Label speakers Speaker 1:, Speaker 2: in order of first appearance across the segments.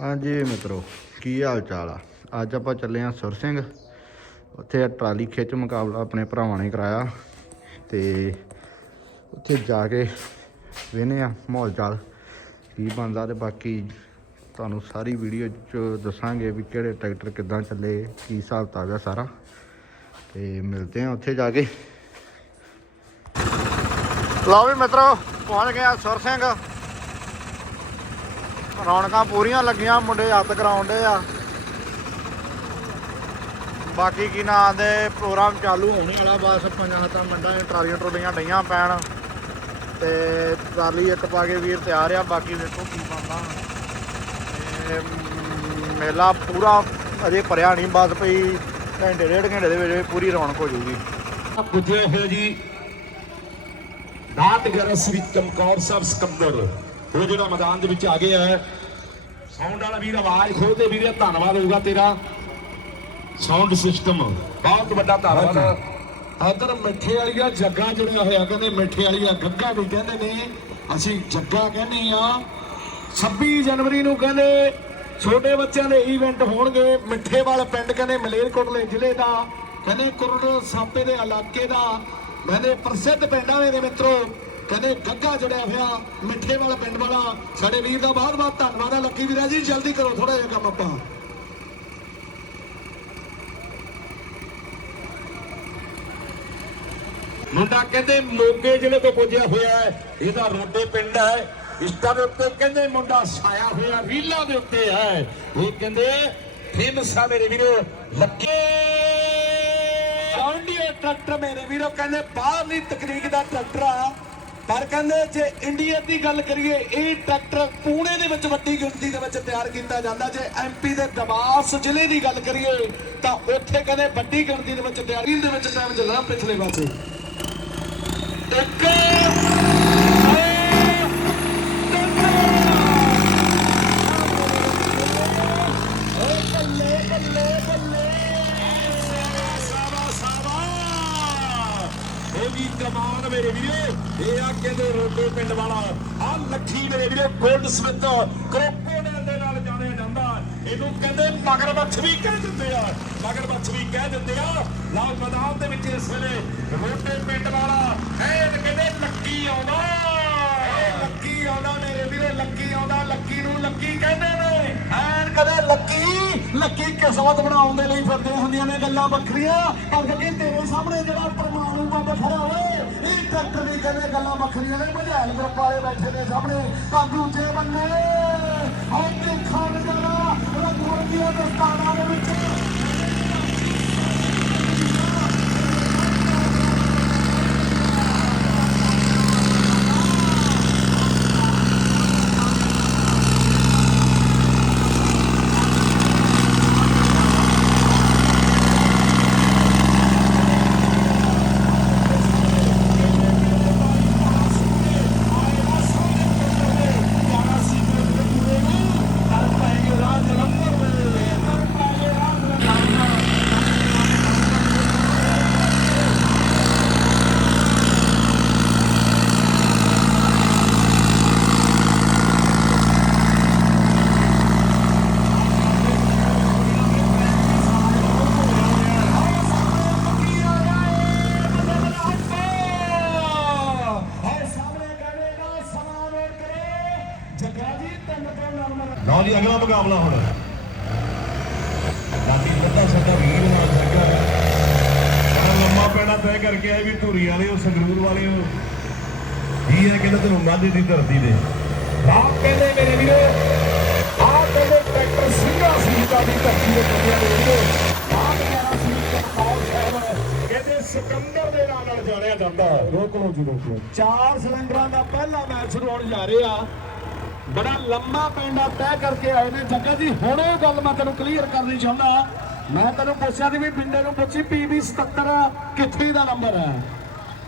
Speaker 1: ਹਾਂਜੀ ਮਿੱਤਰੋ, ਕੀ ਹਾਲ ਚਾਲ ਆ? ਅੱਜ ਆਪਾਂ ਚੱਲੇ ਆ ਸੁਰ ਸਿੰਘ। ਉੱਥੇ ਟਰਾਲੀ ਖਿੱਚ ਮੁਕਾਬਲਾ ਆਪਣੇ ਭਰਾਵਾਂ ਨੇ ਕਰਾਇਆ ਤੇ ਉੱਥੇ ਜਾ ਕੇ ਵੇਨੇ ਆ ਮਾਹੌਲ ਚਾਲ, ਕੀ ਬਣਦਾ ਤੇ ਬਾਕੀ ਤੁਹਾਨੂੰ ਸਾਰੀ ਵੀਡੀਓ ਚ ਦੱਸਾਂਗੇ ਵੀ ਕਿਹੜੇ ਟਰੈਕਟਰ ਕਿੱਦਾਂ ਚੱਲੇ, ਕੀ ਹਿਸਾਬ ਕਿਤਾਬ ਸਾਰਾ। ਤੇ ਮਿਲਦੇ ਆ ਉੱਥੇ ਜਾ ਕੇ। ਲਓ ਵੀ ਮਿੱਤਰੋ, ਪਹੁੰਚ ਗਿਆ ਸੁਰ ਸਿੰਘ। ਰੌਣਕਾਂ ਪੂਰੀਆਂ ਲੱਗੀਆਂ, ਮੁੰਡੇ ਹੱਥ ਕਰਾਉਂਦੇ ਆ। ਬਾਕੀ ਕੀ ਨਾਂ ਦੇ ਪ੍ਰੋਗਰਾਮ ਚਾਲੂ ਹੋਣੇ ਵਾਲਾ, ਬਸ ਪੰਜਾਂ ਹੱਥਾਂ ਮੰਡਾਂ ਟਰਾਲੀਆਂ ਟਰੋਲੀਆਂ ਡਈਆਂ ਪੈਣ। ਤੇ ਟਰਾਲੀ ਇੱਕ ਪਾ ਕੇ ਵੀਰ ਤਿਆਰ ਆ, ਬਾਕੀ ਵੇਖੋ ਕੀ ਬਣਦਾ। ਤੇ ਮੇਲਾ ਪੂਰਾ ਅਜੇ ਭਰਿਆ ਨਹੀਂ, ਬਸ ਪਈ ਘੰਟੇ, ਡੇਢ ਘੰਟੇ ਦੇ ਵਿੱਚ ਪੂਰੀ ਰੌਣਕ ਹੋ ਜਾਊਗੀ।
Speaker 2: ਪੁੱਜੇ ਹੋਏ ਜੀ ਦਾਤ ਵਿੱਚ ਚਮਕੌਰ ਸਾਹਿਬ ਸਿਕੰਦਰ। ਉਹ ਜਿਹੜਾ ਮੈਦਾਨ ਦੇ ਵਿੱਚ ਆ ਗਿਆ ਹੈ ਸਾਊਂਡ ਵਾਲਾ ਵੀਰ ਆਵਾਜ਼ ਖੋਲਦੇ ਵੀਰੇ ਧੰਨਵਾਦ ਹੋਊਗਾ ਤੇਰਾ। ਸਾਊਂਡ ਸਿਸਟਮ ਬਹੁਤ ਵੱਡਾ ਧੰਨਵਾਦ। ਅਦਰ ਮਿੱਠੇ ਵਾਲੀਆ ਜੱਗਾ ਜੁੜਿਆ ਹੋਇਆ ਕਹਿੰਦੇ ਮਿੱਠੇ ਵਾਲੀਆ ਗੱਗਾ ਵੀ ਕਹਿੰਦੇ ਨੇ। ਅਸੀਂ ਜੱਗਾ ਕਹਿੰਦੇ ਆ। 26 ਜਨਵਰੀ ਨੂੰ ਕਹਿੰਦੇ ਛੋਟੇ ਬੱਚਿਆਂ ਦੇ ਇਵੈਂਟ ਹੋਣਗੇ। ਮਿੱਠੇ ਵਾਲਾ ਪਿੰਡ ਕਹਿੰਦੇ ਮਲੇਰਕੋਟਲੇ ਜ਼ਿਲ੍ਹੇ ਦਾ। ਕਹਿੰਦੇ ਕੁਰੜ ਸਾਪੇ ਦੇ ਇਲਾਕੇ ਦਾ। ਕਹਿੰਦੇ ਪ੍ਰਸਿੱਧ ਪਿੰਡਾਂ ਦੇ ਮਿੱਤਰੋ। ਕਹਿੰਦੇ ਗੱਗਾ ਜੁੜਿਆ ਹੋਇਆ, ਮਿੱਠੇ ਵਾਲਾ, ਪਿੰਡ ਵਾਲਾ, ਸਾਡੇ ਵੀਰ ਦਾ ਬਹੁਤ ਬਹੁਤ ਧੰਨਵਾਦ ਆ। ਲੱਕੀ ਵੀਰਾ ਜੀ, ਜਲਦੀ ਕਰੋ ਥੋੜਾ ਜਿਹਾ ਕੰਮ ਆਪਾਂ। ਮੁੰਡਾ ਕਹਿੰਦੇ, ਮੋਗੇ ਜ਼ਿਲ੍ਹੇ ਤੋਂ ਪੁੱਜਿਆ ਹੋਇਆ ਹੈ, ਇਹਦਾ ਰੋਡੇ ਪਿੰਡ ਹੈ। ਇਸਟਾ ਦੇ ਉੱਤੇ ਕਹਿੰਦੇ, ਮੁੰਡਾ ਸਾਇਆ ਹੋਇਆ, ਰੀਲਾਂ ਦੇ ਉੱਤੇ ਹੈ। ਇਹ ਕਹਿੰਦੇ ਫੇਮਸ ਆ ਮੇਰੇ ਵੀਰੋ ਲੱਗੇ ਆਂਡੀਆ ਟਰੈਕਟਰ ਮੇਰੇ ਵੀਰੋ, ਕਹਿੰਦੇ, ਬਾਹਰਲੀ ਤਕਨੀਕ ਦਾ ਟਰੈਕਟਰ ਆ। ਪਰ ਕਹਿੰਦੇ ਜੇ ਇੰਡੀਆ ਦੀ ਗੱਲ ਕਰੀਏ, ਇਹ ਟਰੈਕਟਰ ਪੂਣੇ ਦੇ ਵਿੱਚ ਵੱਡੀ ਗਿਣਤੀ ਦੇ ਵਿੱਚ ਤਿਆਰ ਕੀਤਾ ਜਾਂਦਾ। ਜੇ ਐਮਪੀ ਦੇ ਦਮਾਸ ਜ਼ਿਲ੍ਹੇ ਦੀ ਗੱਲ ਕਰੀਏ, ਤਾਂ ਉੱਥੇ ਕਹਿੰਦੇ ਵੱਡੀ ਗਿਣਤੀ ਦੇ ਵਿੱਚ ਤਿਆਰੀ ਦੇ ਵਿੱਚ ਟਾਈਮ ਚੱਲਣਾ ਪਿਛਲੇ ਪਾਸੇ। ਇੱਕ ਬੱਲੇ ਬੱਲੇ ਬੱਲੇ ਸਾਵਾ ਸਾਵਾ ਉਹ ਵੀ ਕਮਾਨ ਮੇਰੇ ਵੀਰੇ ਇਹ ਆ ਕਹਿੰਦੇ ਰੋਡੇ ਪਿੰਡ ਵਾਲਾ। ਆ ਲੱਖੀ ਮੇਰੇ ਵੀਰੇ, ਗੋਲਡ ਸਮਿਥ। ਕਰੋਕੋਡਾਈਲ ਦੇ ਨਾਲ ਜਾਣਿਆ ਜਾਂਦਾ। ਇਹਨੂੰ ਕਹਿੰਦੇ ਮਗਰਮੱਛ ਵੀ ਕਹਿ ਦਿੰਦੇ ਆ। ਮਗਰਮੱਛ ਵੀ ਕਹਿ ਦਿੰਦੇ ਆ। ਲਾਲ ਮੈਦਾਨ ਦੇ ਵਿੱਚ ਇਸ ਵੇਲੇ ਰੋਡੇ ਪਿੰਡ ਵਾਲਾ। ਐਨ ਕਹਿੰਦੇ ਲੱਕੀ ਆਉਂਦਾ। ਲੱਕੀ ਆਉਂਦਾ ਮੇਰੇ ਵੀਰੇ, ਲੱਕੀ ਆਉਂਦਾ। ਲੱਕੀ ਨੂੰ ਲੱਕੀ ਕਹਿੰਦੇ ਨੇ। ਐਨ ਕਦੇ ਲੱਕੀ ਲੱਕੀ ਕਿਸਮਤ ਬਣਾਉਣ ਦੇ ਲਈ ਫਿਰਦੇ ਹੁੰਦੀਆਂ ਨੇ ਗੱਲਾਂ ਵੱਖਰੀਆਂ। ਪਰ ਕਿ ਤੇਰੇ ਸਾਹਮਣੇ ਜਿਹੜਾ ਪਰਮਾਣੂ ਬੰਬ ਖੜਾ ਹੋਏ ਟਰੈਕਟਰ ਦੀ ਕਹਿੰਦੇ ਗੱਲਾਂ ਵੱਖਰੀਆਂ ਨੇ ਮਝੈਲ ਗਰੁੱਪ ਵਾਲੇ ਬੈਠੇ ਨੇ ਸਾਹਮਣੇ ਤਾਂ ਦੂਜੇ ਬੰਨੇ। ਉਹ ਦੇਖਾਂ ਨਜ਼ਾਰਾ ਰੰਗਵਰਦੀਆਂ ਦਸਤਾਨਾਂ ਦੇ ਵਿੱਚ ਲਓ ਜੀ ਅਗਲਾ ਮੁਕਾਬਲਾ ਹੁਣ ਬਾਕੀ ਬੱਦਾ ਸਾਡਾ ਵੀਰ ਨਾਲ ਜੱਗਾ ਬੜਾ ਲੰਮਾ ਪੈਣਾ ਤੈਅ ਕਰਕੇ ਆਏ ਵੀ ਧੂਰੀ ਵਾਲੇ ਉਹ ਸੰਗਰੂਰ ਵਾਲੇ ਉਹ ਕੀ ਹੈ ਕਹਿੰਦਾ ਤੈਨੂੰ ਮਾਝੇ ਦੀ ਧਰਤੀ ਦੇ? ਰਾਤ ਕਹਿੰਦੇ ਮੇਰੇ ਵੀਰੋ ਆਹ ਕਹਿੰਦੇ ਟਰੈਕਟਰ ਸਿੰਘਾ ਸਿੰਘਾ ਦੀ ਧਰਤੀ ਦੇ ਬੰਦਿਆਂ ਦੇ ਵੀਰੋ ਆਹ ਕਹਿੰਦਾ ਸੀ ਕੌਰ ਸਾਹਿਬ ਕਹਿੰਦੇ ਸਿਕੰਦਰ ਦੇ ਨਾਂ ਨਾਲ ਜਾਣਿਆ ਜਾਂਦਾ ਰੋਕ ਲਓ ਜੀ ਰੋਕ ਲਓ। ਚਾਰ ਸਿਲੰਡਰਾਂ ਦਾ ਪਹਿਲਾ ਮੈਚ ਸ਼ੁਰੂ ਹੋਣ ਜਾ ਰਿਹਾ। ਬੜਾ ਲੰਮਾ ਪੈਂਡਾ ਤੈਅ ਕਰਕੇ ਆਏ ਨੇ। ਜੱਗਾ ਜੀ ਹੁਣ ਉਹ ਗੱਲ ਮੈਂ ਤੈਨੂੰ ਕਲੀਅਰ ਕਰਨੀ ਚਾਹੁੰਦਾ। ਮੈਂ ਤੈਨੂੰ ਪੁੱਛਿਆ ਸੀ ਵੀ ਬਿੰਡੇ ਨੂੰ ਪੁੱਛੀ ਪੀਵੀ 77 ਕਿੱਥੇ ਦਾ ਨੰਬਰ ਹੈ?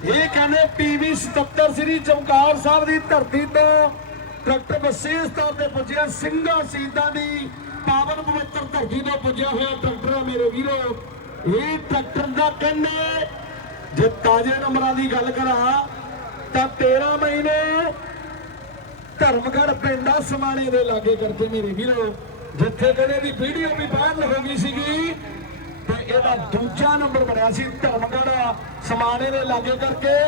Speaker 2: ਇਹ ਕਹਿੰਦੇ ਪੀਵੀ 77 ਸ੍ਰੀ ਚਮਕਾਰ ਸਾਹਿਬ ਦੀ ਧਰਤੀ ਤੋਂ ਡਾਕਟਰ ਵਿਸ਼ੇਸ਼ ਤੌਰ ਤੇ ਪੁੱਜਿਆ, ਸਿੰਘਾਂ ਸੀਦਾਂ ਦੀ ਪਾਵਨ ਪਵਿੱਤਰ ਧਰਤੀ ਤੋਂ ਪੁੱਜਿਆ ਹੋਇਆ ਡਾਕਟਰ ਮੇਰੇ ਵੀਰੋ। ਇਹ ਡਾਕਟਰ ਦਾ ਕਹਿੰਦੇ ਜੇ ਤਾਜ਼ੇ ਨੰਬਰਾਂ ਦੀ ਗੱਲ ਕਰਾਂ, ਤਾਂ 13 ਮਹੀਨੇ ਧਰਮਗੜ ਪਿੰਡਾ ਸਮਾਣੇ ਦੇ ਲਾਗੇ ਕਰਦੇ ਮੇਰੇ ਵੀਰੋ। ਜਿੱਥੇ ਕਹਿੰਦੇ ਦੀ ਵੀਡੀਓ ਵੀ ਵਾਇਰਲ ਹੋ ਗਈ ਸੀਗੀ ਇਹਦਾ ਦੂਜਾ ਨੰਬਰ ਬਣਿਆ ਸੀ ਧਰਮਗੜ ਸਮਾਣੇ ਦੇ ਲਾਗੇ ਕਰਕੇ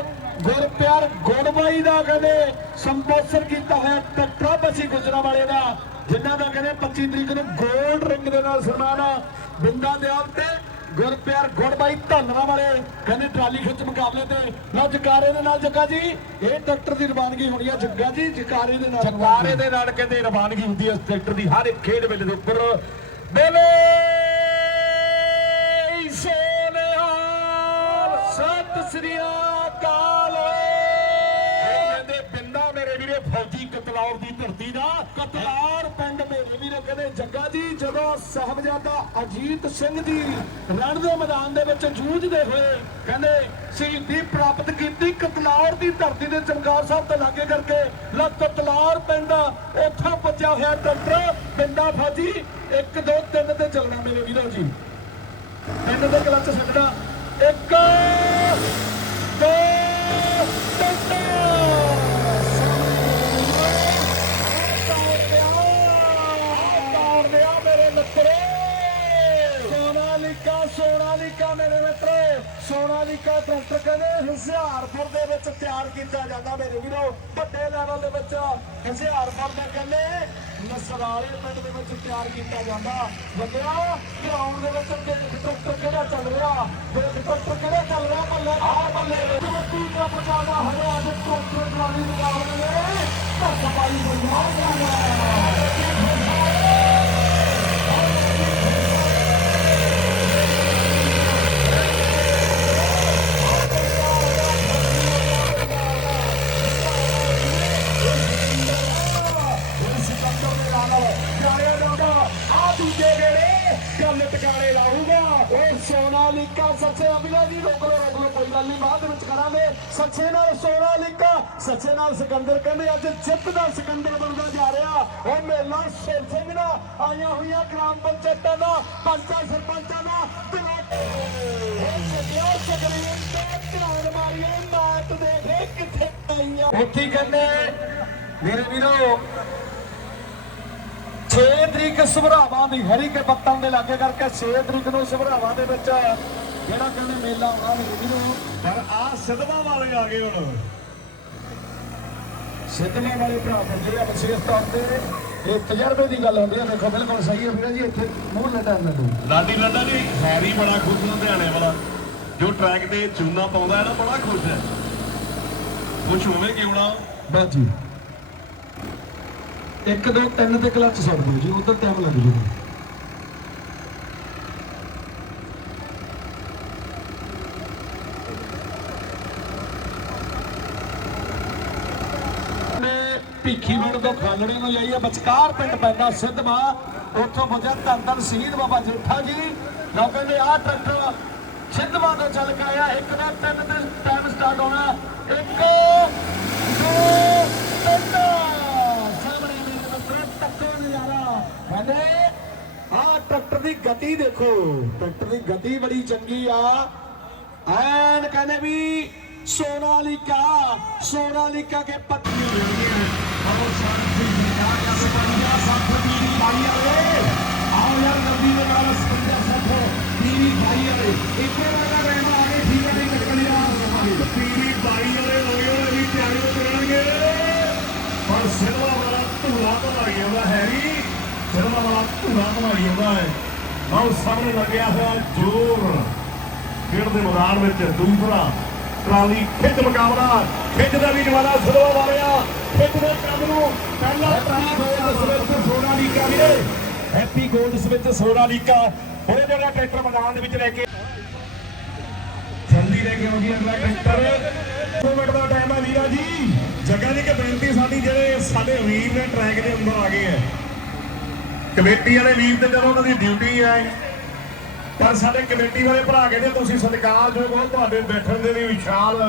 Speaker 2: ਗੁਰਪਿਆਰ ਗੁਰਬਾਈ ਦਾ ਕਹਿੰਦੇ ਸੰਬੋਧਨ ਕੀਤਾ ਹੋਇਆ ਟੱਕਰਾ ਬਸੀ ਗੁਜਰਾ ਵਾਲੇ ਦਾ, ਜਿਨ੍ਹਾਂ ਦਾ ਕਹਿੰਦੇ 25 ਤਰੀਕ ਨੂੰ 골ਡ ਰਿੰਗ ਦੇ ਨਾਲ ਸਨਮਾਨ ਬਿੰਦਾ ਦਿਆਲ ਤੇ ਗੁਰਪਿਆਰ ਗੁਰਬਾਈ ਧੰਨਵਾ ਵਾਲੇ ਕਹਿੰਦੇ ਟਰਾਲੀ ਖਿੱਚ ਮੁਕਾਬਲੇ ਤੇ। ਲਓ ਜਕਾਰੇ ਦੇ ਨਾਲ ਜੱਗਾ ਜੀ, ਇਹ ਟਰੈਕਟਰ ਦੀ ਰਵਾਨਗੀ ਹੋਣੀ ਹੈ ਜੱਗਾ ਜੀ, ਜਕਾਰੇ ਦੇ ਨਾਲ
Speaker 3: ਜਕਾਰੇ ਦੇ ਨਾਲ ਕਹਿੰਦੇ ਰਵਾਨਗੀ ਹੁੰਦੀ ਹੈ ਇਸ ਟਰੈਕਟਰ ਦੀ, ਹਰ ਇੱਕ ਖੇਡ ਵੇਲੇ ਦੇ ਉੱਪਰ। ਬੇਲੇ! ਸੋਨਿਹਾਲ
Speaker 2: ਸਤਿ ਸ੍ਰੀ ਅਕਾਲ।
Speaker 3: ਕਹਿੰਦੇ ਬਿੰਦਾ ਮੇਰੇ ਵੀਰੇ ਫੌਜੀ ਕਤਲੌਰ ਦੀ ਧਰਤੀ ਦਾ
Speaker 2: ਕਤਲਾਰ ਪਿੰਡ ਮੇਰੇ ਵੀਰੇ ਕਹਿੰਦੇ ਜੱਗਾ ਜੀ ਜਦੋਂ ਸਾਹਿਬਜ਼ਾਦਾ ਅਜੀਤ ਸਿੰਘ ਜੀ ਰਣ ਦੇ ਮੈਦਾਨ ਦੇ ਵਿੱਚ ਜੂਝਦੇ ਹੋਏ ਕਹਿੰਦੇ ਸ਼ਹੀਦੀ ਪ੍ਰਾਪਤ ਕੀਤੀ ਕਤਲਾਰ ਦੀ ਧਰਤੀ ਦੇ ਚਮਕਾਰ ਸਾਹਿਬ ਤੋਂ ਲਾਗੇ ਕਰਕੇ ਲਾ ਕਤਲਾਰ ਪਿੰਡ ਉੱਥੋਂ ਪੁੱਜਿਆ ਹੋਇਆ ਡਾਕਟਰ ਪਿੰਡਾ ਫੌਜੀ 1 2 3 ਤੇ ਚੱਲਣਾ ਮੇਰੇ ਵੀਰੋ ਜੀ। ਤਿੰਨ ਦੇ ਕਲੱਚ ਛੱਡਣਾ 1 2 ਸੋਨਾਲੀਕਾ ਸੋਨਾਲੀਕਾ ਮੇਰੇ ਮਿੱਤਰੋ। ਸੋਨਾਲੀਕਾ ਟਰੈਕਟਰ ਕਹਿੰਦੇ ਹੁਸ਼ਿਆਰਪੁਰ ਦੇ ਵਿੱਚ ਤਿਆਰ ਕੀਤਾ ਜਾਂਦਾ ਮੇਰੇ ਵੀਰੋ, ਵੱਡੇ ਲੈਵਲ ਦੇ ਵਿੱਚ ਹੁਸ਼ਿਆਰਪੁਰ ਦੇ ਕਹਿੰਦੇ ਨਸਰਾਲੇ ਪਿੰਡ ਦੇ ਵਿੱਚ ਤਿਆਰ ਕੀਤਾ ਜਾਂਦਾ। ਲੱਗਿਆ ਗਰਾਊਂਡ ਦੇ ਵਿੱਚ ਟਰੈਕਟਰ ਕਿਹੜਾ ਚੱਲ ਰਿਹਾ? ਦੇਖ ਟਰੈਕਟਰ ਕਿਹੜਾ ਚੱਲ ਰਿਹਾ? ਬੱਲੇ ਆ ਬੱਲੇ ਵੱਡੀ ਦਾ ਪਚਾਣਾ ਹਰਿਆ ਦੇ ਟਰੈਕਟਰ ਟਰਾਲੀ ਨਿਕਾਲਣ ਨੇ ਪਾਈ ਹੋਈ ਸਿਕੰਦਰ ਦੇ ਨਾਲ ਜਾਇਆ ਜਾਂਦਾ ਆ ਦੂਜੇ ਵੇਲੇ ਗੱਲ ਟਿਕਾਣੇ ਲਾਊਗਾ। ਉਹ ਸੋਨਾਲੀਕਾ ਸੱਚੇ ਅਬਿਲਾ ਜੀ ਰੋਕ ਲੋ ਰੋਕ ਲੋ ਕੋਈ ਗੱਲ ਨਹੀਂ, ਬਾਅਦ ਵਿੱਚ ਕਰਾਂਗੇ। ਸੱਚੇ ਨਾਲ ਸੋਨਾਲੀਕਾ, ਸੱਚੇ ਨਾਲ ਸਿਕੰਦਰ, ਕਹਿੰਦੇ ਅੱਜ ਜਿੱਤ ਦਾ ਸਿਕੰਦਰ ਬਣਦਾ ਜਾ ਰਿਹਾ। ਉਹ ਮੇਲਾ ਸ਼ੇਰ ਸਿੰਘ ਦਾ, ਆਈਆਂ ਹੋਈਆਂ ਗ੍ਰਾਮ ਪੰਚਾਇਤਾਂ ਦਾ, ਪੰਚਾਂ ਸਰਪੰਚਾਂ ਦਾ ਧਿਆਨ ਮਾਰੀਏ, ਮੈਚ ਉੱਥੇ ਕਹਿੰਦੇ ਮੇਰੇ ਵੀਰੋ ਤਰੀਕ ਸੁਭਰਾਵਾਂ ਦੀ ਹਰੀ ਕੇ ਪੱਤਨ ਦੇ ਲਾਗੇ ਕਰਕੇ 6 ਤਰੀਕ ਨੂੰ ਸੁਭਰਾਵਾਂ ਦੇ ਵਿੱਚ ਜਿਹੜਾ ਕਹਿੰਦੇ ਮੇਲਾ ਆਉਣਾ ਮੇਰੇ ਵੀਰੋ
Speaker 3: ਪਰ ਆ ਸਿਧਵਾ ਵਾਲੇ ਆ ਗਏ ਹੁਣ।
Speaker 2: ਸਿੱਧਵੇਂ ਵਾਲੇ ਭਰਾ ਬੰਦੇ ਆ ਵਿਸ਼ੇਸ਼ ਤੌਰ ਤੇ। ਇਹ ਤਜਰਬੇ ਦੀ ਗੱਲ ਹੁੰਦੀ ਹੈ ਦੇਖੋ ਬਿਲਕੁਲ ਸਹੀ ਹੈ ਵੀਰ ਜੀ ਇੱਥੇ ਮੂੰਹ ਲਟਾ ਮੈਨੂੰ
Speaker 3: ਲਾਡੀ ਲੱਡਾ ਜੀ ਹੈਰੀ ਬੜਾ ਖੁਸ਼ ਲੁਧਿਆਣੇ ਵਾਲਾ। ਜੋ ਟਰੈਕ ਤੇ ਚੂਨਾ ਪਾਉਂਦਾ ਹੈ ਨਾ ਬੜਾ ਖੁਸ਼ ਹੈ। ਖੁਸ਼ ਹੋਵੇ ਕਿਉਂ ਨਾ
Speaker 2: ਬਸ ਜੀ। 1 2 3 ਤੇ ਕਲਚ ਛੱਡ ਦਿਓ ਜੀ, ਉਧਰ ਟਾਈਮ ਲੱਗ ਜੂਗਾ ਭਿੱਖੀ ਮੋੜ ਤੋਂ ਖਾਲੜੇ ਨੂੰ ਜਾਈਏ ਬਚਕਾਰ ਪਿੰਡ ਪੈਂਦਾ ਸਿੱਧਵਾ ਉੱਥੋਂ ਪੁੱਜਿਆ ਧੰਨ ਧੰਨ ਸ਼ਹੀਦ ਬਾਬਾ ਜੇਠਾ ਜੀ। ਲਓ ਕਹਿੰਦੇ ਆਹ ਟਰੈਕਟਰ ਸਿੱਧਵਾ ਤੋਂ ਚੱਲ ਕੇ ਆਇਆ, ਇੱਕ ਦਾ ਤਿੰਨ ਤੇ ਟਾਈਮ ਸਟਾਰਟ ਹੋਣਾ, ਇੱਕ, ਦੋ, ਤਿੰਨ ਸਾਹਮਣੇ ਮੇਰੇ ਮਿੱਤਰੋ ਟੱਕੋ ਨਜ਼ਾਰਾ ਕਹਿੰਦੇ ਆਹ ਟਰੈਕਟਰ ਦੀ ਗਤੀ ਦੇਖੋ। ਟਰੈਕਟਰ ਦੀ ਗਤੀ ਬੜੀ ਚੰਗੀ ਆ। ਐਨ ਕਹਿੰਦੇ ਵੀ ਸੋਨਾਲੀਕਾ ਸੋਨਾਲੀਕਾ ਕੇ ਪੱਤੀ
Speaker 3: ਆਓ ਸਿਰਵਾ ਵਾਲਾ ਧੂਲਾ ਭਮਾਰੀ ਆਉਂਦਾ ਹੈ ਆਓ ਸਾਹਮਣੇ ਲੱਗਿਆ ਹੋਇਆ ਜੋਰ ਖੇਡ ਦੇ ਮੈਦਾਨ ਵਿੱਚ ਦੂਸਰਾ ਟਰਾਲੀ ਖਿੱਚ ਮੁਕਾਬਲਾ ਖਿੱਚਦਾ ਵੀ ਜਵਾਨਾ ਸਿਰਵਾ ਵਾਲਿਆ ਖਿੱਚਦੇ ਕੰਮ ਨੂੰ ਪਹਿਲਾ ਟਰਾਲੀ ਗੋਲਡ ਸਵਿਚ ਸੋਨਾਲੀਕਾ ਵੀਰੇ ਹੈਪੀ ਗੋਲਡ ਸਵਿਚ ਸੋਨਾਲੀਕਾ ਹੁਣੇ ਜਿਹੜਾ ਟਰੈਕਟਰ ਮੈਦਾਨ ਦੇ ਵਿੱਚ ਲੈ ਕੇ ਜਲਦੀ ਲੈ ਕੇ ਆਉਂਦੀ ਅਗਲਾ ਟਰੈਕਟਰ ਮਿੰਟ ਦਾ ਟਾਈਮ ਹੈ ਵੀਰਾ ਜੀ ਜੱਗਾ ਜੀ ਕੇ ਬੇਨਤੀ ਸਾਡੀ ਜਿਹੜੇ ਸਾਡੇ ਵੀਰ ਨੇ ਟਰੈਕ ਦੇ ਅੰਦਰ ਆ ਗਏ ਹੈ। ਕਮੇਟੀ ਵਾਲੇ ਵੀਰ ਤੇ ਜਦੋਂ ਉਹਨਾਂ ਦੀ ਡਿਊਟੀ ਹੈ। ਪਰ ਸਾਡੇ ਕਮੇਟੀ ਵਾਲੇ ਭਰਾ ਕਹਿੰਦੇ ਤੁਸੀਂ ਸਤਿਕਾਰਯੋਗ ਹੋ ਤੁਹਾਡੇ ਬੈਠਣ ਦੇ ਲਈ ਵਿਸ਼ਾਲ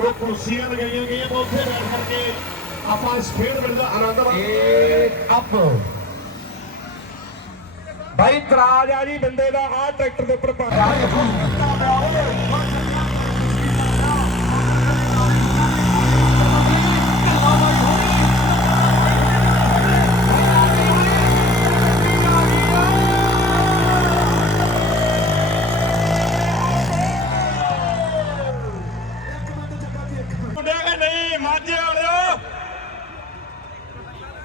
Speaker 3: ਉਹ ਕੁਰਸੀਆਂ ਲਗਾਈਆਂ ਗਈਆਂ ਮੈਂ ਉੱਥੇ ਬੈਠ ਕਰਕੇ। ਆਪਾਂ ਇਸ ਖੇਡ ਵਿੱਚ ਦਾ ਆਨੰਦ
Speaker 2: ਇਹ ਅਪ
Speaker 3: ਭਾਈ ਤਰਾਜ ਆ ਜੀ ਬੰਦੇ ਦਾ ਆਹ ਟਰੈਕਟਰ ਦੇ ਉੱਪਰ ਪਾ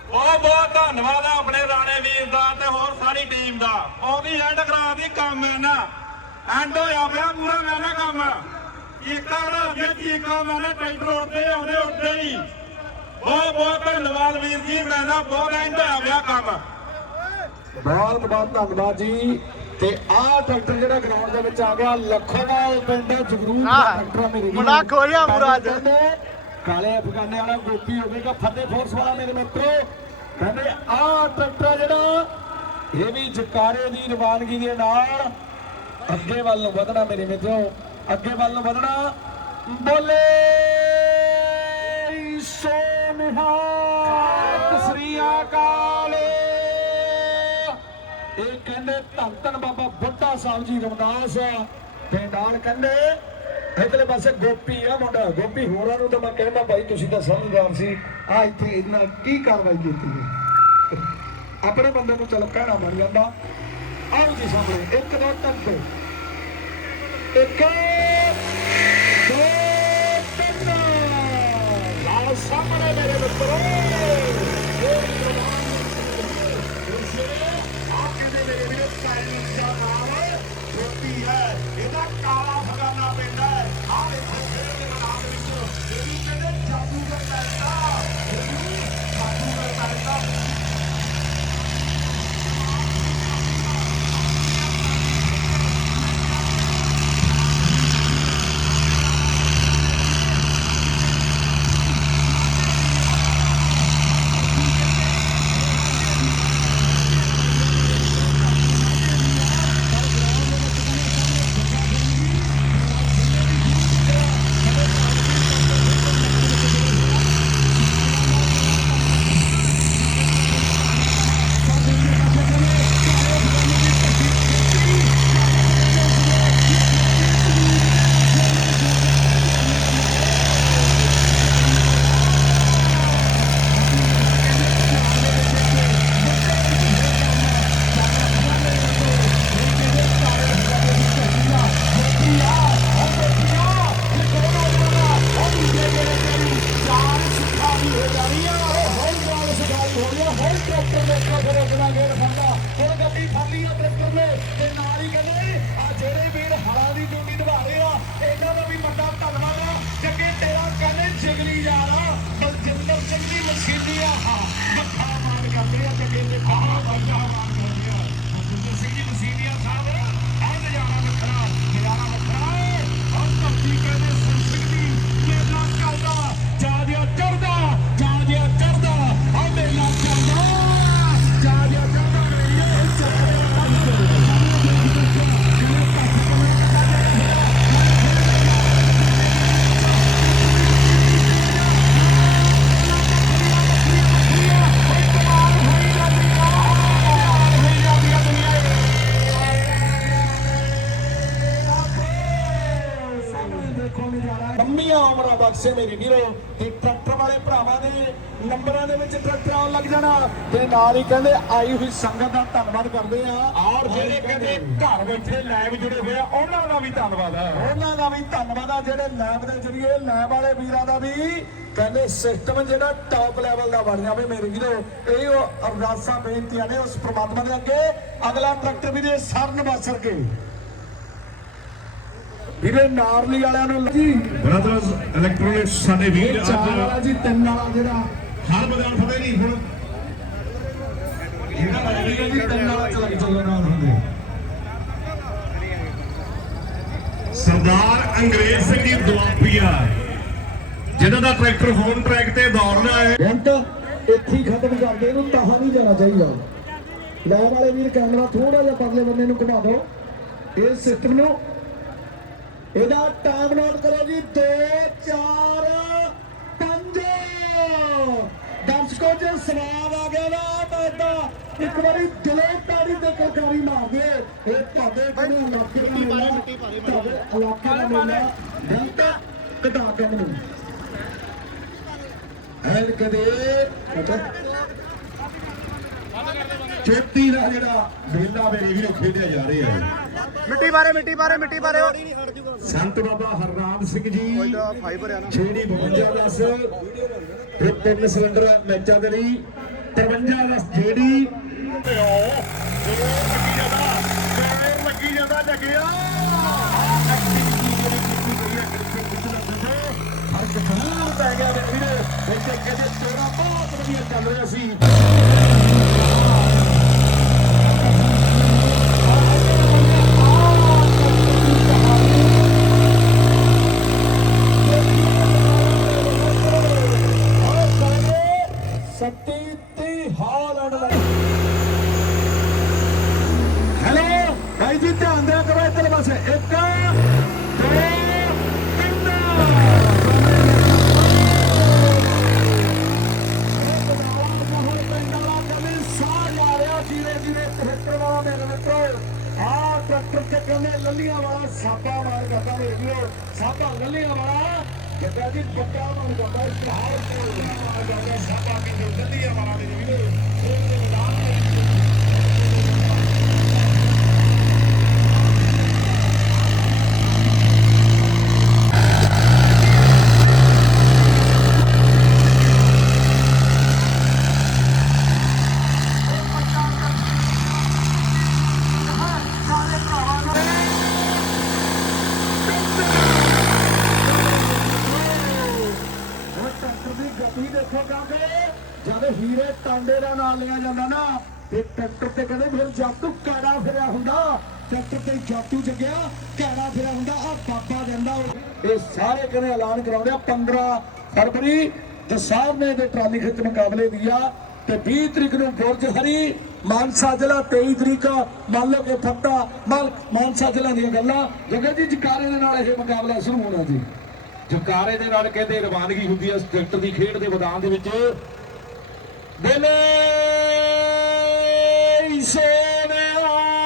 Speaker 4: ਬਹੁਤ ਬਹੁਤ ਧੰਨਵਾਦ ਆ ਆਪਣੇ ਰਾਣੇ ਵੀਰ ਦਾ ਤੇ ਹੋਰ ਸਾਰੀ ਟੀਮ ਦਾ ਉਹਦੀ ਐਂਡ ਕਰਾ ਦੀ ਕੰਮ ਹੈ ਨਾ ਐਂਡ ਹੋਇਆ ਪਿਆ ਪੂਰਾ ਮੈਨਾਂ ਕੰਮ ਚੀਕਾਂ ਦਾ ਅੱਗੇ ਚੀਕਾਂ ਮੈਨਾਂ ਟਰੈਕਟਰ ਉੱਤੇ ਆਉਂਦੇ ਉੱਤੇ ਹੀ ਬਹੁਤ ਬਹੁਤ ਧੰਨਵਾਦ ਵੀਰ ਜੀ ਮੈਨਾਂ ਬਹੁਤ ਐਂਡ ਹੋਇਆ ਪਿਆ ਕੰਮ
Speaker 2: ਬਹੁਤ ਬਹੁਤ ਧੰਨਵਾਦ ਜੀ। ਤੇ ਆਹ ਟਰੈਕਟਰ ਜਿਹੜਾ ਗਰਾਊਂਡ ਦੇ ਵਿੱਚ ਆ ਗਿਆ ਲੱਖੋਵਾਲ ਪਿੰਡ ਜਗਰੂਪ ਦਾ ਟਰੈਕਟਰ ਮੇਰੇ।
Speaker 1: ਮੁੰਡਾ ਖੋਲਿਆ।
Speaker 2: ਕਹਿੰਦੇ ਕਾਲੇ ਅਫਗਾਨੇ ਵਾਲਾ ਗੋਪੀ ਹੋਵੇਗਾ ਫਤਿਹ ਫੋਰਸ ਵਾਲਾ ਮੇਰੇ ਮਿੱਤਰੋ। ਕਹਿੰਦੇ ਆਹ ਟਰੈਕਟਰ ਜਿਹੜਾ ਇਹ ਵੀ ਜਕਾਰੇ ਦੀ ਰਵਾਨਗੀ ਦੇ ਨਾਲ ਅੱਗੇ ਵੱਲ ਨੂੰ ਵਧਣਾ ਮੇਰੇ ਮਿੱਤਰੋ। ਅੱਗੇ ਵੱਲ ਨੂੰ ਵਧਣਾ। ਬੋਲੇ ਸੋ ਨਿਹਾਲ ਸ੍ਰੀ ਅਕਾਲ। ਇਹ ਕਹਿੰਦੇ ਧੰਨ ਧੰਨ ਬਾਬਾ ਬੁੱਢਾ ਸਾਹਿਬ ਜੀ ਰਮਦਾਸ। ਤੇ ਨਾਲ ਕਹਿੰਦੇ, ਇਧਰਲੇ ਪਾਸੇ ਗੋਪੀ ਆ ਮੁੰਡਾ। ਗੋਪੀ, ਹੋਰਾਂ ਨੂੰ ਤਾਂ ਮੈਂ ਕਹਿੰਦਾ, ਭਾਈ ਤੁਸੀਂ ਤਾਂ ਸਮਝਦਾਰ ਸੀ। ਆ ਇੱਥੇ ਇਹਨਾਂ ਕੀ ਕਾਰਵਾਈ ਕੀਤੀ ਹੈ? ਆਪਣੇ ਬੰਦੇ ਨੂੰ ਚਲੋ ਕਹਿਣਾ ਬਣ ਜਾਂਦਾ। ਆਓ ਜੀ ਸਾਹਮਣੇ, ਇੱਕ ਦੋ ਤਿੰਨ ਤੇ। ਇੱਕ, ਦੋ ਤਿੰਨ ਆਓ ਸਾਹਮਣੇ ਮੇਰੇ ਮਿੱਤਰੋ। Thank you. ਬਖਸ਼ੇ ਮੇਰੇ ਵੀਰੋ ਤੇ ਟਰੈਕਟਰ ਵਾਲੇ ਭਰਾਵਾਂ ਦੇ ਨੰਬਰਾਂ ਦੇ ਵਿੱਚ ਟਰੈਕਟਰ ਆਉਣ ਲੱਗ ਜਾਣਾ। ਤੇ ਨਾਲ ਹੀ ਕਹਿੰਦੇ ਆਈ ਹੋਈ ਸੰਗਤ ਦਾ ਧੰਨਵਾਦ ਕਰਦੇ ਆ।
Speaker 4: ਔਰ ਜਿਹੜੇ ਕਹਿੰਦੇ ਘਰ ਬੈਠੇ ਲਾਈਵ ਜੁੜੇ ਹੋਏ ਆ ਉਹਨਾਂ ਦਾ ਵੀ ਧੰਨਵਾਦ ਹੈ
Speaker 2: ਉਹਨਾਂ ਦਾ ਵੀ ਧੰਨਵਾਦ ਆ ਜਿਹੜੇ ਲੈਬ ਦੇ ਜਰੀਏ ਲੈਬ ਵਾਲੇ ਵੀਰਾਂ ਦਾ ਵੀ। ਕਹਿੰਦੇ ਸਿਸਟਮ ਜਿਹੜਾ ਟਾਪ ਲੈਵਲ ਦਾ ਬਣ ਜਾਵੇ ਮੇਰੇ ਵੀਰੋ ਇਹ ਉਹ ਅਰਦਾਸਾਂ ਬੇਨਤੀਆਂ ਨੇ ਉਸ ਪ੍ਰਮਾਤਮਾ ਦੇ ਅੱਗੇ। ਅਗਲਾ ਟਰੈਕਟਰ ਵੀਰੇ ਸਰਨ ਬਸਰ ਕੇ। ਵੀਰੇ ਨਾਰਲੀ ਵਾਲਿਆਂ ਨੂੰ ਜੀ।
Speaker 3: ਬ੍ਰਦਰਸ ਇਲੈਕਟ੍ਰੋਨਿਕਸ ਸਾਡੇ ਵੀਰ
Speaker 2: ਇਹ ਚਾਰ ਵਾਲਾ
Speaker 3: ਅੱਜ
Speaker 2: ਜੀ ਤਿੰਨ ਵਾਲਾ ਜਿਹੜਾ।
Speaker 3: ਹਰ ਮੈਦਾਨ ਫਤਿਹ ਨਹੀਂ ਹੁਣ
Speaker 2: ਵੀਰੇ ਜੀ ਤਿੰਨ ਵਾਲਾ ਚਲਾ ਕੇ ਚੱਲਣ ਨਾਲ ਹੁੰਦੇ।
Speaker 3: ਸਰਦਾਰ ਅੰਗਰੇਜ਼ ਸਿੰਘ ਜੀ ਦੁਆਬੀਆ ਜਿਨ੍ਹਾਂ ਦਾ ਟਰੈਕਟਰ ਹੋਨ ਟਰੈਕ ਤੇ ਦੌੜਨਾ ਹੈ।
Speaker 2: ਹੁਣ ਤਾਂ ਇੱਥੇ ਖਤਮ ਕਰਦੇ ਇਹਨੂੰ ਤਾਹਾਂ ਨਹੀਂ ਜਾਣਾ ਚਾਹੀਦਾ। ਲੈ ਵਾਲੇ ਵੀਰ ਕੈਮਰਾ ਥੋੜਾ ਜਿਹਾ ਪਰਲੇ ਬੰਨੇ ਨੂੰ ਘੁਮਾ ਦਿਓ। ਇਹ ਸਿਸਟਮ ਨੂੰ ਇਹਦਾ ਟਾਈਮ ਨੋਟ ਕਰੋ ਜੀ 2 4 5 ਦਰਸ਼ਕੋ ਜੇ ਸਵਾਦ ਆ ਗਿਆ ਨਾ ਤਾਂ ਇੱਕ ਵਾਰੀ ਦਿਲੋਂ ਤਾੜੀ ਤੇ ਕਰਕਾਰੀ ਮਾਰ ਦੇ ਇਹ ਤੁਹਾਡੇ ਕੋਲ ਇਲਾਕੇ ਦਾ ਮੇਲਾ ਤੁਹਾਡੇ ਇਲਾਕੇ ਦਾ ਮੇਲਾ ਗਲਤ ਕਢਾ ਕੇ ਮੈਨੂੰ। ਐਨ ਕਦੇ ਚੇਤੀ ਦਾ। ਜਿਹੜਾ ਮੇਲਾ ਮੇਰੇ ਵੀਰੋ ਖੇਡਿਆ ਜਾ ਰਿਹਾ ਹੈ।
Speaker 1: ਮਿੱਟੀ ਮਾਰੇ ਮਿੱਟੀ ਮਾਰੇ ਮਿੱਟੀ ਮਾਰੇ।
Speaker 3: ਸੰਤ ਬਾਬਾ ਹਰਨਾਮ ਸਿੰਘ ਜੀ ਛੇੜੀ 52 ਪਲੱਸ ਤੇ ਤਿੰਨ ਸਿਲੰਡਰ ਮੈਚਾਂ ਦੇ ਲਈ
Speaker 2: 53 ਦਾ ਜਿਹੜੀ ਲੱਗੀ ਜਾਂਦਾ ਤੇ ਲੱਗੀ ਜਾਂਦਾ ਲੱਗਿਆ ਹਰ ਕਿਸਾਨ ਪੈ ਗਿਆ ਮੇਰੇ ਵੀਰੇ ਇੱਥੇ ਕਹਿੰਦੇ ਤੇਰਾ ਬਹੁਤ ਵਧੀਆ ਚੱਲ ਰਿਹਾ ਸੀ। ਸੱਤੀ ਤੀ ਹਾਲੈਂਡ ਦਾ ਹੈਲੋ ਭਾਈ ਜੀ ਧਿਆਨ ਦਿਆ ਕਰੋ ਇੱਧਰ ਪਾਸੇ। ਇੱਕ ਦੋ ਤਿੰਨ। ਟਰੈਕਟਰ ਤੇ ਕਹਿੰਦੇ ਲੱਲੀਆਂ ਵਾਲਾ ਮਾਰ ਕਰਦਾ ਸਾਪਾ ਲੱਲੀਆਂ ਵਾਲਾ ਜਿੱਦਾਂ ਜੀ ਪੱਕਾ ਮਾਰ ਕਰਦਾ ਇਤਿਹਾਸ ਤੋਂ ਮਾਰ ਕਰਦਾ ਸਾਪਾ ਕਿ ਲੱਲੀਆਂ ਵਾਲਾ ਮੇਰੇ ਵੀਰੋ ਉਹ ਦੇ ਮੈਦਾਨ ਦੇ ਵਿੱਚ ਉਹ ਟਰੈਕਟਰ ਦੀ ਗਤੀ ਦੇਖੋ ਕਾਕੇ ਜਦ ਹੀਰੇ ਟਾਂਡੇ ਦਾ ਨਾਮ ਲਿਆ ਜਾਂਦਾ ਨਾ, ਤੇ ਟਰੈਕਟਰ ਤੇ ਕਹਿੰਦੇ ਫਿਰ ਜਾਤੂ ਕਾੜਾ ਫਿਰਿਆ ਹੁੰਦਾ। ਟਰੈਕਟਰ ਤੇ ਜਾਤੂ ਜਗਿਆ, ਕਾੜਾ ਫਿਰਿਆ ਹੁੰਦਾ। ਆ ਬਾਬਾ ਜਾਂਦਾ ਇਹ ਸਾਰੇ ਕਹਿੰਦੇ ਐਲਾਨ ਕਰਾਉਂਦੇ ਆ 15 ਫਰਵਰੀ ਜਸਾਬ ਨੇ ਦੇ ਟਰਾਲੀ ਖਿੱਚ ਮੁਕਾਬਲੇ ਦਿਆ ਤੇ 20 ਤਰੀਕ ਨੂੰ ਬੁਰਜ ਹਰੀ, ਮਾਨਸਾ ਜ਼ਿਲ੍ਹਾ 23 ਤਰੀਕ ਮੰਨ ਲਓ ਕਿ ਫੱਟਾ ਮਾਨਸਾ ਜ਼ਿਲ੍ਹਾ ਦੀਆਂ ਗੱਲਾਂ। ਜਗਾ ਜੀ ਜਕਾਰੇ ਦੇ ਨਾਲ ਇਹ ਮੁਕਾਬਲਾ ਸ਼ੁਰੂ ਹੋਣਾ ਜੀ। ਜਕਾਰੇ ਦੇ ਨਾਲ ਕਹਿੰਦੇ ਰਵਾਨਗੀ ਹੁੰਦੀ ਹੈ ਟਰੈਕਟਰ ਦੀ, ਖੇਡ ਦੇ ਮੈਦਾਨ ਦੇ ਵਿੱਚ। ਦਿਲੇ ਸੋਨੇਵਾਲ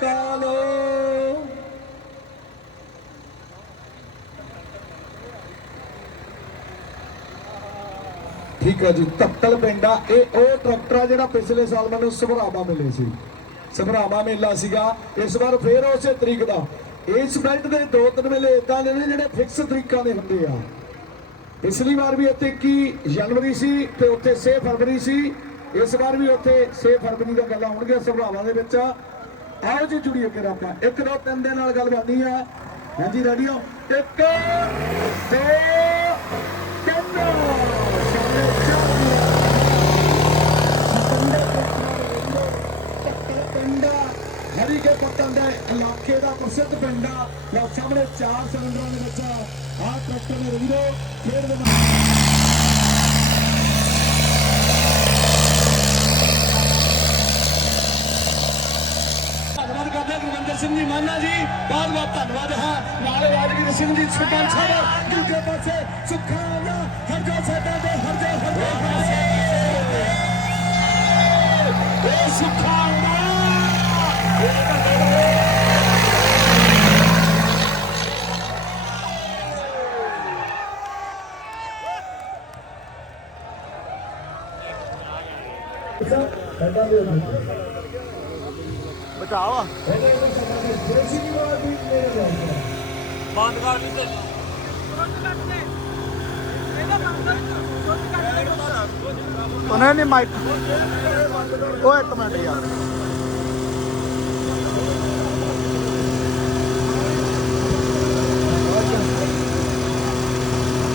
Speaker 2: ਕਾਲੋ ਠੀਕ ਹੈ ਜੀ ਤੱਤਲ ਪਿੰਡਾ ਇਹ ਉਹ ਟਰੈਕਟਰ ਆ ਜਿਹੜਾ ਪਿਛਲੇ ਸਾਲ ਮੈਨੂੰ ਸਭਰਾਵਾ ਮਿਲੇ ਸੀ। ਸਭਰਾਵਾ ਮੇਲਾ ਸੀਗਾ। ਇਸ ਵਾਰ ਫੇਰ ਉਸੇ ਤਰੀਕ ਦਾ ਇਸ ਬੈਲਟ ਦੇ ਦੋ ਤਿੰਨ ਵੇਲੇ ਇਦਾਂ ਦੇ ਨੇ ਜਿਹੜੇ ਫਿਕਸ ਤਰੀਕਾਂ ਦੇ ਹੁੰਦੇ ਆ। ਪਿਛਲੀ ਵਾਰ ਵੀ ਉੱਥੇ 21 ਜਨਵਰੀ ਸੀ ਤੇ ਉੱਥੇ 6 ਫਰਵਰੀ ਸੀ। ਇਸ ਵਾਰ ਵੀ ਉੱਥੇ 6 ਫਰਵਰੀ ਦਾ ਗੱਲਾਂ ਹੋਣਗੀਆਂ ਸਭਾਵਾਂ ਦੇ ਵਿੱਚ। ਆਓ ਜੀ ਜੁੜੀਏ ਕਿ ਆਪਾਂ। ਇੱਕ ਦੋ ਤਿੰਨ ਦੇ ਨਾਲ ਗੱਲ ਬਾਨੀ ਆ। ਹਾਂਜੀ ਰੈਡੀਓ ਇੱਕ, ਦੋ 3 ਹਰੀ ਕੇ ਪੱਤਨ ਇਲਾਕੇ ਦਾ ਪ੍ਰਸਿੱਧ ਪਿੰਡਾ ਲਓ ਸਾਹਮਣੇ ਚਾਰ ਸਿਲੰਡਰਾਂ ਦੇ ਵਿੱਚ ਆਹ ਟਰੈਕਟਰ ਨੇ ਵੀਰੋ ਖੇਡ ਦੇ ਧੰਨਵਾਦ ਕਰਦੇ ਗੁਰਵਿੰਦਰ ਸਿੰਘ ਜੀ ਮਾਨਾ ਜੀ। ਬਹੁਤ ਬਹੁਤ ਧੰਨਵਾਦ ਹੈ। ਨਾਲੇ ਰਾਜਵੀਰ ਸਿੰਘ ਜੀ ਸਰਪੰਚ ਸਾਹਿਬ ਦੂਜੇ ਪਾਸੇ ਸੁਖਾਨਾ ਹਰਜੋ ਸਾਡਾ ਦੇ ਹਰਜੋ ਹਰਜੋ। ਇਹ ਸੁਖਾਨਾ
Speaker 1: ਬਚਾਓ। ਉਹਨੇ ਨਹੀਂ ਮਾਈਕ ਉਹ ਇੱਕ ਮਿੰਟ ਯਾਰ।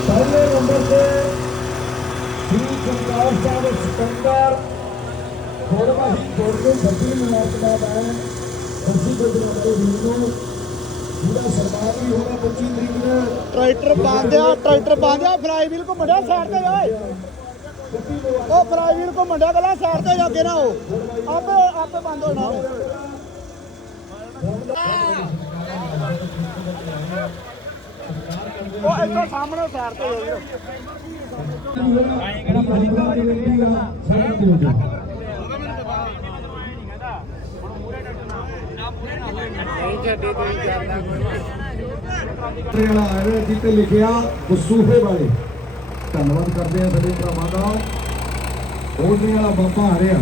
Speaker 2: ਪਹਿਲੇ ਨੰਬਰ ਤੇ ਸ੍ਰੀ ਸਰਕਾਰ ਸਾਹਿਬ ਸਿਕੰਦਰ ਥੋੜਵਾਹੀ ਜੋੜਦੇ ਬੱਤੀ ਮਿੰਟ ਬਾਅਦ ਆਏ ਅਸੀਂ ਗੁਜਰਾਤ ਦੇ ਵੀਰ ਨੂੰ ਪੂਰਾ ਸਰਕਾਰ ਵੀ ਹੋਣਾ 25 ਤਰੀਕ ਨੂੰ
Speaker 1: ਟਰੈਕਟਰ ਬਾਂਧਿਆ ਟਰੈਕਟਰ ਬਾਂਧਿਆ ਫਲਾਈ ਵੀਲ ਘੁੰਮੜਿਆ ਸਾਈਡ ਤੇ ਓਏ। ਉਹ ਫਲਾਈ ਵੀਲ ਘੁੰਮੜਿਆ ਗਲਾ ਸਾਈਡ ਤੇ ਜਾ ਕੇ ਨਾ ਉਹ ਆਪੇ ਆਪੇ ਬੰਦ ਹੋਣਾ ਉਹ ਇੱਥੋਂ ਸਾਹਮਣੇ ਸਾਈਡ ਤੇ ਹੋ ਗਿਆ
Speaker 2: ਵਾਲਾ ਆਇਆ ਜਿੱਤੇ ਲਿਖਿਆ ਵਸੂਫੇ ਵਾਲੇ। ਧੰਨਵਾਦ ਕਰਦੇ ਆ ਸਾਡੇ ਭਰਾਵਾਂ ਦਾ। ਉਹਦੇ ਵਾਲਾ ਬਾਬਾ ਆ ਰਿਹਾ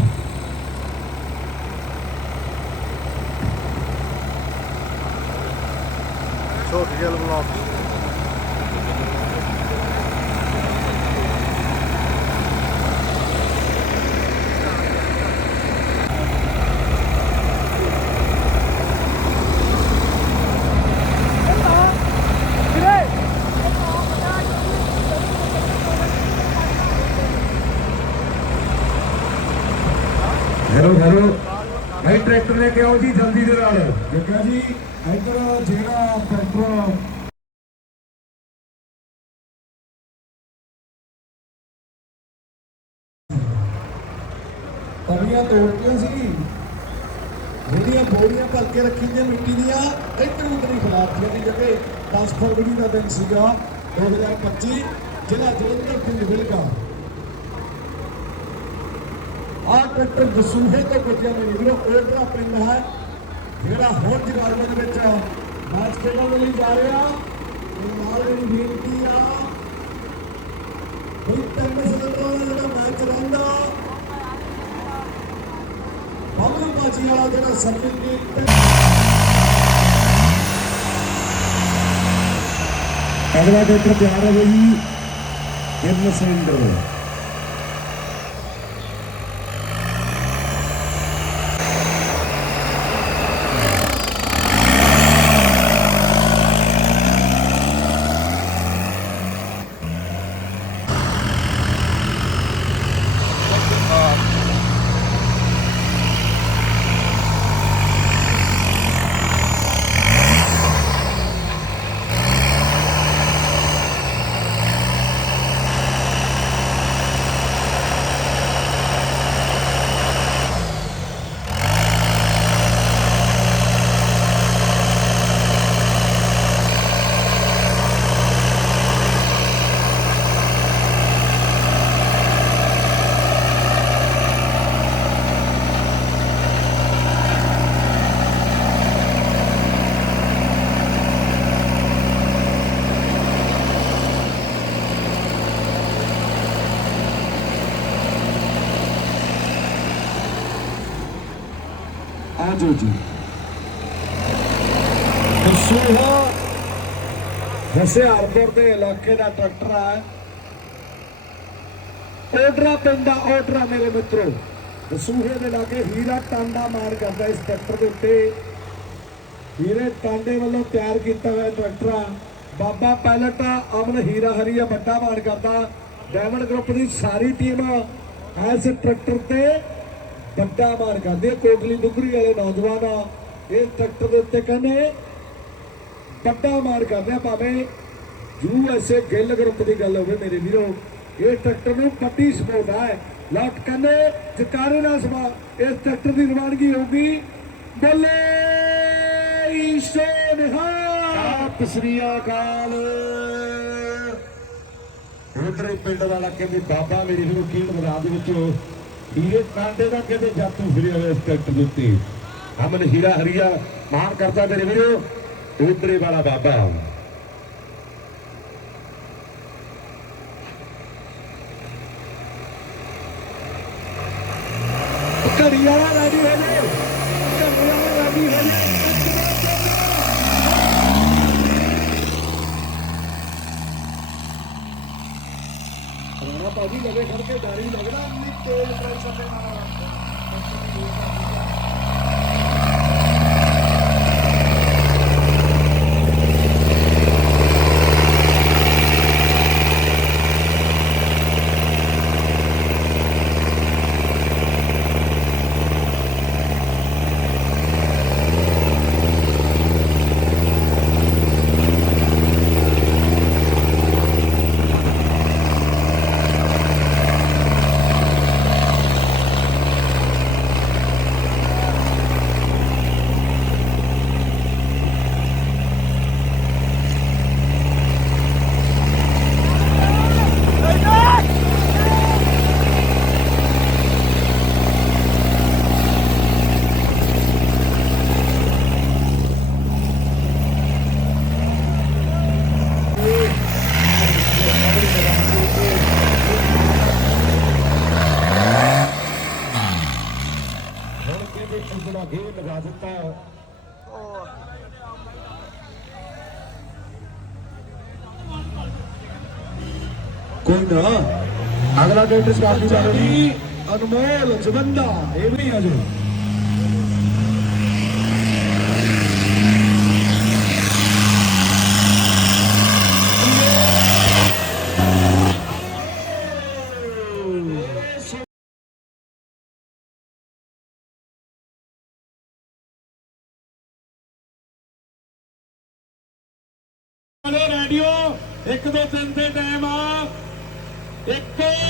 Speaker 1: ਛੋਟੀ ਜਿਹੀ ਬਲੌਕ
Speaker 2: ਹੈਲੋ ਹੈਲੋ ਭਾਈ ਟਰੈਕਟਰ ਲੈ ਕੇ ਆਓ ਜੀ ਜਲਦੀ ਦੇ ਨਾਲ ਜੱਗਾ ਜੀ ਇੱਧਰ ਜਿਹੜਾ ਟਰੈਕਟਰ ਤਵੀਆਂ ਤੋੜਤੀਆਂ ਸੀ ਜਿਹੜੀਆਂ ਬੋਰੀਆਂ ਭਰ ਕੇ ਰੱਖੀ ਦੀਆਂ ਮਿੱਟੀ ਦੀਆਂ ਇੱਧਰ ਉੱਧਰ ਹੀ ਦੀ ਜਗੇ 10 ਫਰਵਰੀ ਦਾ ਦਿਨ ਸੀਗਾ 2025 ਜ਼ਿਲ੍ਹਾ ਜਲੰਧਰ ਪਿੰਡ ਵਿਲਗਾ। ਆਹ ਟਰੈਕਟਰ ਦਸੂਹੇ ਤੋਂ ਬੱਚਿਆਂ ਨੇ ਵੀਰੋ ਕੋਟਰਾ ਪਿੰਡ ਹੈ, ਜਿਹੜਾ ਹੁਣ ਜਗਾਲੂ ਦੇ ਵਿੱਚ ਮੈਚ ਖੇਡਣ ਲਈ ਜਾ ਰਿਹਾ ਨਾਲ ਮੇਰੀ ਬੇਨਤੀ ਆ। ਵੀ ਤਿੰਨ ਸਿਲੰਡਰਾਂ ਦਾ ਜਿਹੜਾ ਮੈਚ ਰਹਿੰਦਾ, ਬਾਬੂ ਬਾਜੀ ਵਾਲਾ ਜਿਹੜਾ ਸਰਟੀਫਿਕੇਟ ਅਗਲਾ ਟਰੈਕਟਰ ਤਿਆਰ ਹੈ ਜੀ ਤਿੰਨ ਸਿਲੰਡਰ ਆਜੋ ਜੀ ਦਸੂਹਾ ਹੁਸ਼ਿਆਰਪੁਰ ਦੇ ਇਲਾਕੇ ਦਾ ਟਰੈਕਟਰ ਆ ਓਡਰਾ ਪਿੰਡ ਓਡਰਾ ਮੇਰੇ ਮਿੱਤਰੋ ਦਸੂਹੇ ਦੇ ਲਾਗੇ ਹੀਰਾ ਟਾਂਡਾ ਮਾਰ ਕਰਦਾ ਇਸ ਟਰੈਕਟਰ ਦੇ ਉੱਤੇ ਹੀਰੇ ਟਾਂਡੇ ਵੱਲੋਂ ਤਿਆਰ ਕੀਤਾ ਹੋਇਆ ਟਰੈਕਟਰ ਆ ਬਾਬਾ ਪਾਇਲਟ ਅਮਨ ਹੀਰਾ ਹਰੀਆ ਵੱਡਾ ਮਾਰ ਕਰਦਾ ਡਾਇਮੰਡ ਗਰੁੱਪ ਦੀ ਸਾਰੀ ਟੀਮ ਇਸ ਟਰੈਕਟਰ ਤੇ ਵੱਡਾ ਮਾਰ ਕਰਦੇ ਆ। ਕੋਟਲੀ ਦੁਗਰੀ ਵਾਲੇ ਨੌਜਵਾਨ ਆ। ਇਹ ਟਰੈਕਟਰ ਦੇ ਉੱਤੇ ਕਹਿੰਦੇ ਵੱਡਾ ਮਾਰ ਕਰਦੇ ਭਾਵੇਂ U S A Gill group ਦੀ ਗੱਲ ਹੋਵੇ ਮੇਰੇ ਵੀਰੋ, ਇਹ ਟਰੈਕਟਰ ਨੂੰ ਪੱਟੀ ਸਪੋਰਟ ਹੈ ਲੱਟ ਕਹਿੰਦੇ, ਜਕਾਰੇ ਨਾਲ ਸਮਾ ਇਸ ਟਰੈਕਟਰ ਦੀ ਰਵਾਨਗੀ ਹੋਊਗੀ ਬੱਲੇ ਈਸ਼ੋ ਨਿਹਾਲ। ਸਤਿ ਸ੍ਰੀ ਅਕਾਲ। ਪਿੰਡ ਵਾਲਾ ਕਹਿੰਦੇ, ਬਾਬਾ ਮੇਰੀ ਵੀਰੋ ਕੀਰਤ ਮੈਦਾਨ ਦੇ ਵਿੱਚ ਹੀਰੇ ਕਾਂਡੇ ਦਾ ਕਹਿੰਦੇ ਜਾਤੂ ਫਿਰਿਆ ਹੋਇਆ ਇਸ ਟਰੈਕਟਰ ਦੇ ਉੱਤੇ। ਅਮਨ ਹੀਰਾ ਹਰੀਆ ਮਾਨ ਕਰਦਾ ਮੇਰੇ ਵੀਰੋ, ਉਧਰੇ ਵਾਲਾ ਬਾਬਾ। ਘੜੀ ਵਾਲਾ ਰੈਡੀ ਹੈ ਜਾ। ਘੜੀ ਵਾਲਾ ਰੈਡੀ ਹੋ ਜਾ। ਰਾਣਾ ਭਾਜੀ ਲਵੇ ਖੜ ਕੇ, ਡਾਰੀ ਲੱਗਦਾ। ਨਹੀਂ ਤੇਜ਼ ਪ੍ਰੈਸ਼ਰ ਦੇ ਨਾਲ ਹੁਣ ਕਹਿੰਦੇ ਚੁੱਕਣਾ ਗੇ ਲਗਾ ਦਿੱਤਾ। ਕੋਈ ਨਾ, ਅਗਲਾ ਟਰੈਕਟਰ ਸਟਾਰਟ ਦੀ ਜਾ ਰਹੀ ਅਨਮੋਲ ਜਵੰਦਾ, ਇਹ ਵੀ ਆ ਜੋ
Speaker 3: ਰੈਡੀਓ 1 2 3 ਤੇ ਟਾਈਮ ਆ। 1 2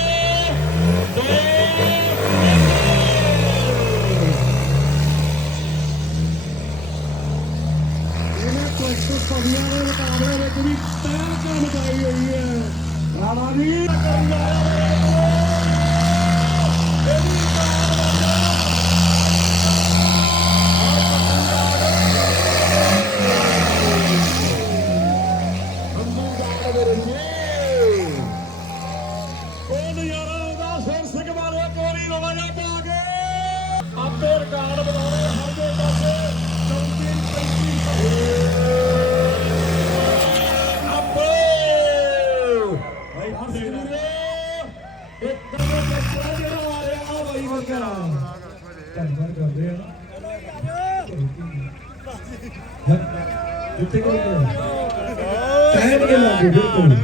Speaker 3: ਪੜੀਆਂ ਦੇ ਮੁਕਾਬਲੇ ਵਿੱਚ ਵੀ ਤੈਅ ਕੰਮ ਪਾਈ ਹੋਈ ਹੈ। ਰਾਣਾ ਜੀ ਕਰਨ ਆਇਆ ਉਹ ਕਰਦੇ ਆ। ਜਿੱਤੇ ਕੋਲ ਟਾਈਮ ਕੇ ਲਾਗੇ ਬਿਲਕੁਲ